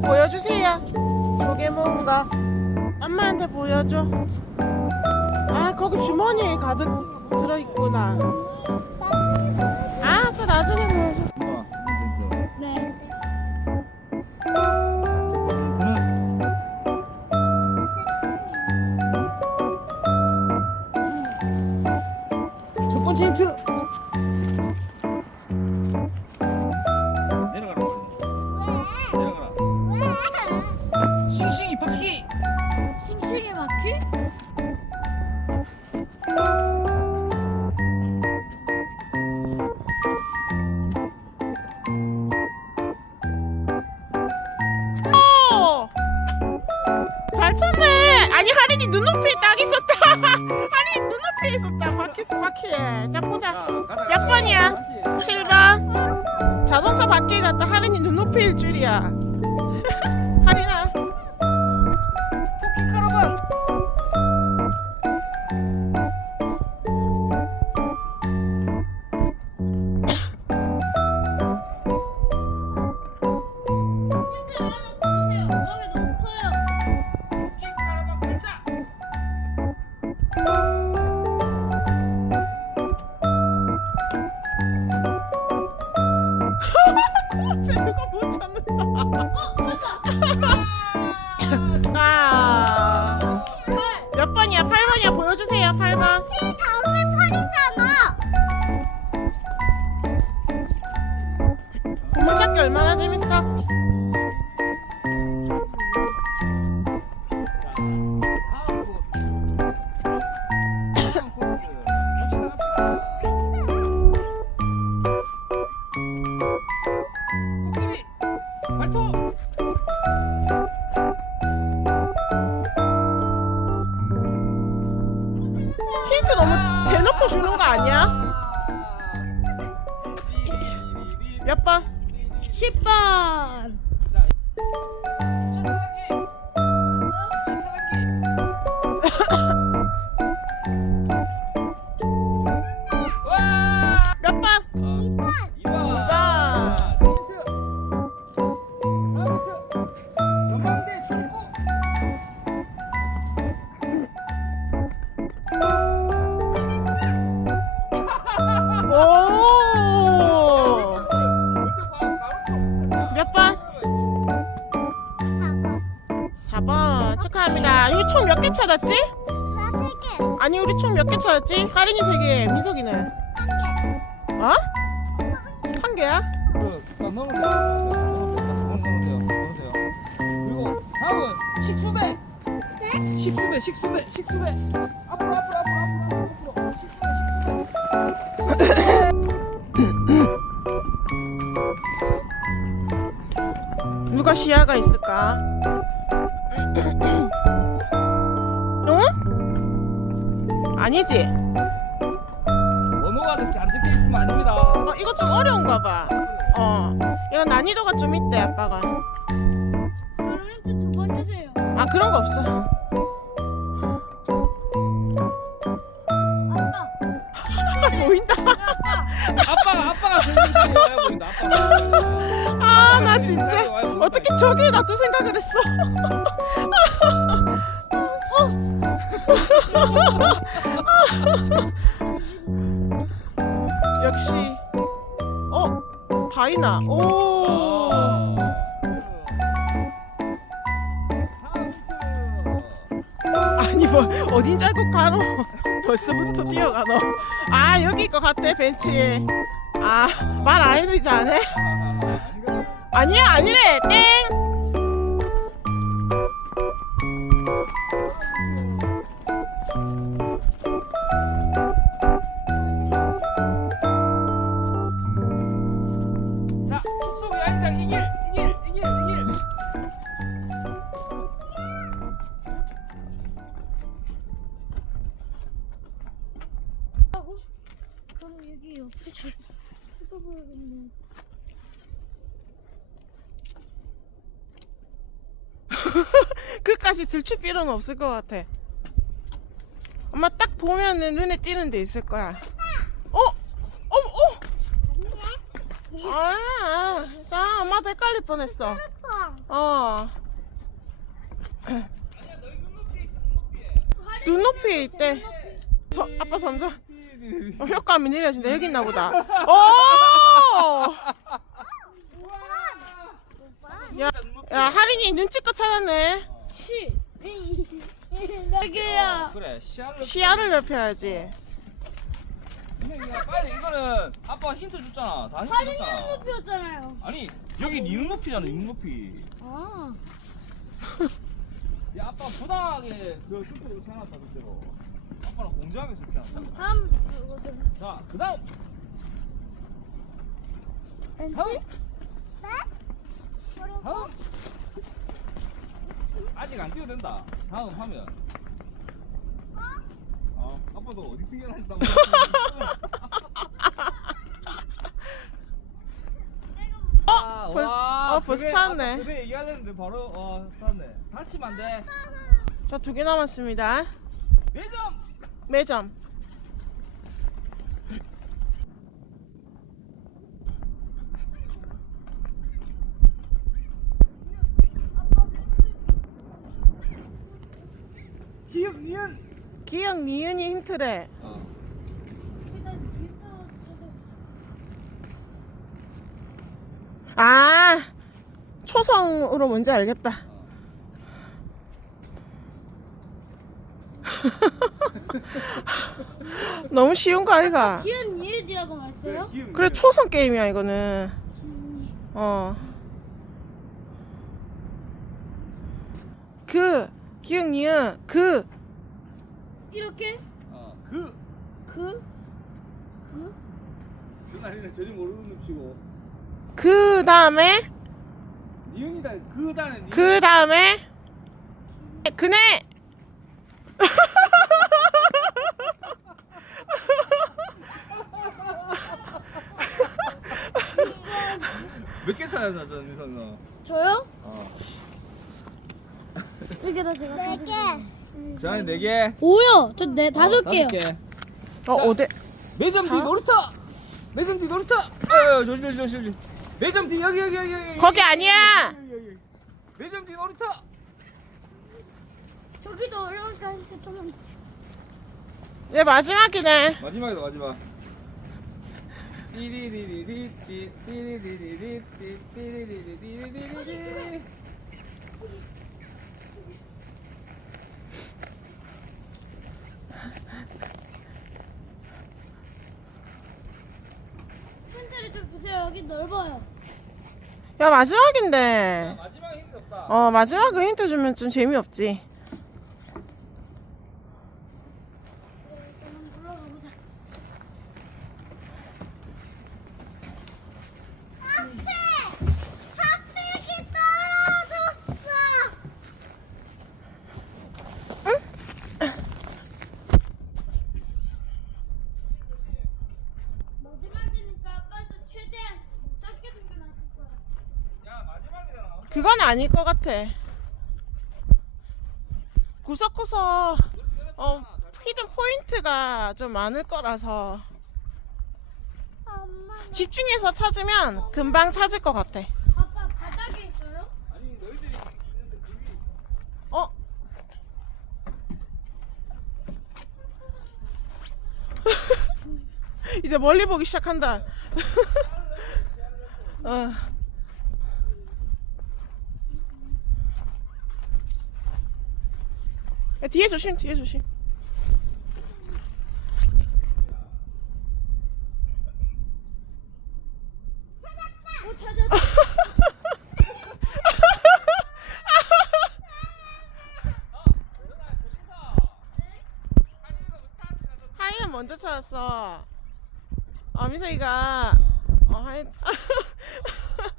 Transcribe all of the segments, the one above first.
거 보여주세요. 조개 모은 거. 엄마한테 보여줘. 아, 거기 주머니에 가득 들어있구나. 알았어, 나중에 보여줘. 네. 첫 번째 힌트 아니, 눈높이에 딱 있었다. 하린이 눈높이에 있었다. 바퀴, 바퀴에. 자, 보자. 몇 번이야? 7번. 자동차 바퀴에 갔다 하린이 눈높이일 줄이야. 총몇개 찾았지? 아니, 우리 총 몇 개 찾았지? 하린이 3개, 민석이는? 어? 한 개야? 다음은 식수대. 식수대, 식수대. 앞으로, 앞으로, 앞으로, 앞으로, 앞으로. 식수대. 누가 시야가 있을까? 아니지? 번호가 이렇게 안 적혀 있으면 아닙니다. 어, 이거 좀 어려운가 봐. 어. 이거 난이도가 좀 있대, 아빠가. 그럼 힌트 두번 주세요. 아, 그런 거 없어. 아빠. 아, 보인다. 아빠. 아빠가 아빠가 와야 보인다. 아빠가. 아, 나 진짜. 어떻게 저기에 놔둘 생각을 했어? 역시. 어, 다이나. 오. 아니 뭐 어딘 줄 알고 가노 벌써부터 뛰어가노 아 여기 거 같아 벤치에 아 말 안 해도 이제 안 해? 아니야 아니래 땡 옆에 잘 해봐야겠네. 끝까지 들출 필요는 없을 것 같아 엄마 딱 보면은 눈에 띄는 데 있을 거야 어? 어? 어? 아, 아, 자 엄마도 헷갈릴 뻔했어 아, 어. 눈높이에 있대. 저, 아빠 점점. 어, 효과음이 느려진다. 여기 있나 보다. 오! 야, 야, 하린이 눈치껏 찾았네. 시. 여기야. 그래 시야를 시야를 넓혀야지. 근데 이거 빨리 이거는 아빠 힌트 줬잖아 다 힌트 할인이 줬잖아 눈높이였잖아요. 아니 여기 니 눈높이잖아 니 눈높이 아. 야 아빠 부당하게 그 그쪽으로 쳐놨다 그대로 아빠는 공정하게 설치해놨다 다음 이거는 자 그 다음. 벤치? 다음. 네? 다음. 아직 안 뛰어도 된다. 다음 하면. 어? 아빠도 어디 뛰어나있다 어, 벌써, 어, 벌써 찾았네. 그래 얘기하려는데 바로 어 찾았네. 다치면 안돼. 저두개 남았습니다. 매점 매점. 기억 니은 기억 니은이 힌트래. 어. 아, 초성으로 뭔지 알겠다. 너무 쉬운 거 아이가? 기은 니은이라고 말했어요? 기억 그래. 초성 게임이야 이거는. 어. 그 기억 니은 그 이렇게 어, 그 그 그? 그날에는 전혀 모르는 놈치고 그 다음에 니은이다 그 다음에 니은 그 다음에 그네 몇 개 사야 저 니선 저요? 어. 이게 다 제가 네 개. 자, 네 개. 오요. 저네 다섯 어, 개요. 개. 어 자. 어디 매점 뒤 사? 놀이터. 매점 뒤 놀이터. 어, 조심 조심 조심. 조심. 매점 뒤 여기 여기 여기 여기. 거기 아니야 여기, 여기, 여기. 매점 뒤 놀이터. 저기도 어려우니까 이렇게 좀. 내 마지막이네 마지막이다 마지막. 띠리리리리 띠 띠리리리리 띠 띠리리리리리리리. 힌트를 좀 주세요. 여기 넓어요. 야 마지막인데 마지막 없다. 어 마지막에 힌트 주면 좀 재미없지 일단 올라가 보자. 앞에 핫팩이 떨어졌어. 마지막이니까 아빠도 최대한 못 잡게 숨겨놨을 거야. 야 마지막이잖아. 그건 아닐 것 같아 구석구석 어 히든 포인트가 좀 많을 거라서. 집중해서 찾으면 금방 찾을 것 같아 아빠 바닥에 있어요? 아니 너희들이 있는데 그 위. 어? 이제 멀리 보기 시작한다. 어. 뒤에 조심, 뒤에 조심. 하이는 먼저 찾았어. 어, 민석이가 어, 하이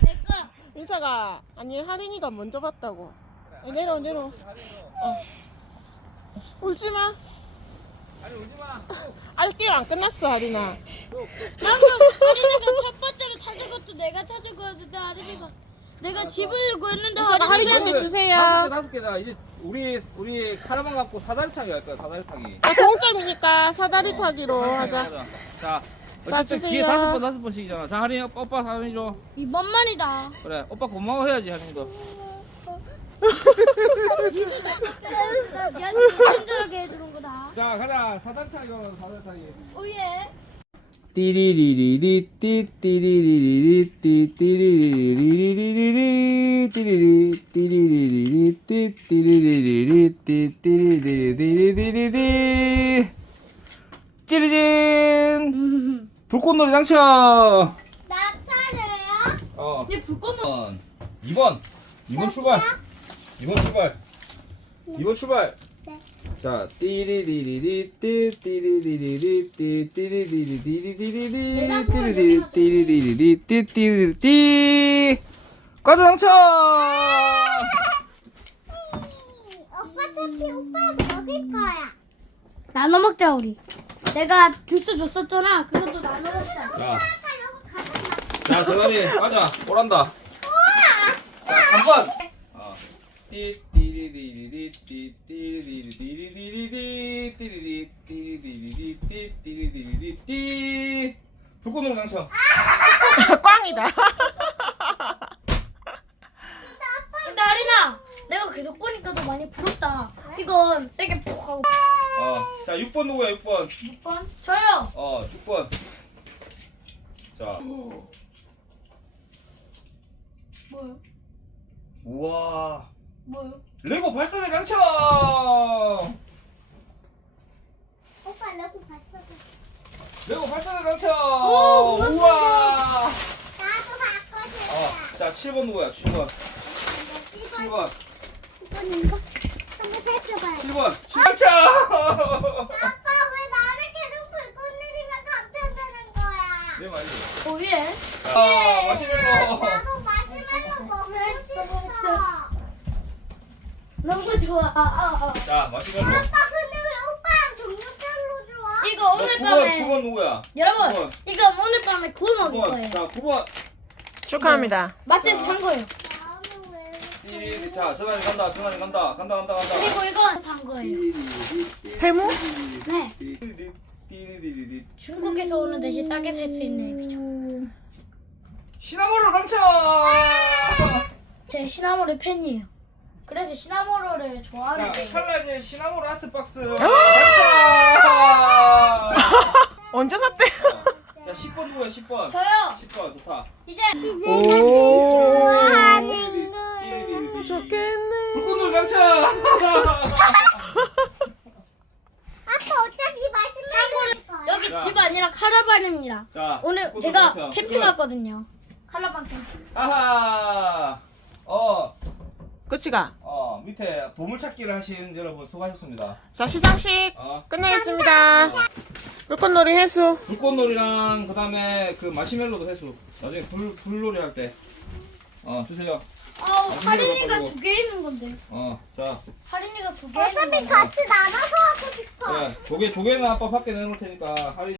내꺼. 민서가 아니 하린이가 먼저 봤다고. 야, 내려 내려. 어. 울지 마. 아니 오지 마. 아직 게임 안 끝났어 하린아. 방금 하린이가 첫 번째로 찾은 것도 내가 찾은 거였는데 하린이가 내가 집으려고 했는데 민서가 하린이가 하린이한테 주세요. 다섯 개 다섯 개잖아. 이제 우리 우리 카라반 갖고 사다리 타기 할 거야. 사다리 타기. 야, 동점이니까 사다리 타기로 하자. 자, 자, 어쨌든 주세요. 기회 다섯 번 다섯 번씩이잖아. 자, 하린이 오빠, 하린이 줘. 이번만이다. 그래, 오빠 고마워 해야지 하린이도. 미안해 친절하게 해주는 거다. 자 가자. 사단 타기 사단 타기 오예. 띠리리리리 띠 띠리리리 띠띠리리리리리리 띠리리 띠리리리리 띠띠리리리 띠 띠리리리리리리. 찌리진 불꽃놀이 당첨! 나 차례야? 어. 얘 불꽃놀이 2번. 2번 출발. 2번 출발 2번 출발! 네. 자 띠리리리리 띠 띠리리리리 띠 띠리리리리리리리 띠리리리 띠리리리리 띠 띠리리리 과자 당첨! 오빠 어차피 오빠가 먹을 거야. 나눠 먹자 우리. 내가 주스 줬었잖아. 그것도 나눠 먹자. 자, 자. 재단이 가자 오란다. 자 3번. 어. 띠 띠리리리리 띠띠리리리리리리 띠리리 띠리리리리 띠띠리리리리 띠 불꽃놀이 당첨 꽝이다. 근데 아리나 내가 계속 보니까 너 많이 부럽다 이건 세게 푹 하고 어, 자 6번 누구야 6번 6번 저요 어 6번 자 뭐요? 우와 뭐요? 레고 발사대 당첨 오빠 레고 봤어 레고 발사대 당첨 오, 고맙습니다. 우와! 나도 싶어 어, 자 7번 누구야? 7번. 7번. 10번인가? 한번 살펴봐야 7번. 7번 당첨 아빠 왜 나를 계속 불꽃 내리면 감탄하는 거야? 내 말이지. 오예. 아 나도 마시멜로 너무 좋아. 아, 아, 아. 자 마시멜로. 아빠 근데 왜 오빠랑 종류별로 좋아? 이거 오늘 9번 밤에 9번 누구야? 여러분 구번. 이거 오늘 밤에 구워 먹을 9번. 거예요. 자 9번. 축하합니다. 마트에서 산 거예요. 이, 자 전환이 간다 전환이 간다. 간다 간다 간다. 그리고 이건 산 거예요. 해무? 네. 띠리리리리. 중국에서 오는 대신 싸게 살 수 있는 앱이죠. 시나모롤 당첨 제 시나모르 팬이에요 그래서 시나모르를 좋아하는 자 거예요 스칼라제 시나모롤 아트 박스 아! 당첨 언제 샀대? 자 10번 누구야 10번 저요 10번 좋다 이제 오. 띠리리리리. 좋겠네. 불꽃놀이 당첨 아빠 어차피 마시멜로 여기 자. 집 아니라 카라반입니다 자 오늘 불꽃놀이 제가 당첨. 캠핑 끝. 갔거든요 카라반 캠핑 아하 어 끝이가. 어, 밑에 보물찾기를 하신 여러분 수고하셨습니다. 자 시상식 어, 끝내겠습니다. 불꽃놀이 해수. 불꽃놀이랑 그 다음에 그 마시멜로도 해수. 나중에 불 불놀이 할 때. 어, 주세요. 어 갖고 두개 있는 건데 어, 자. 할인이가 두 개 있는 건데 같이 나눠서 하고 싶어. 야, 조개 조개는 아빠 밖에 내놓을 테니까 할인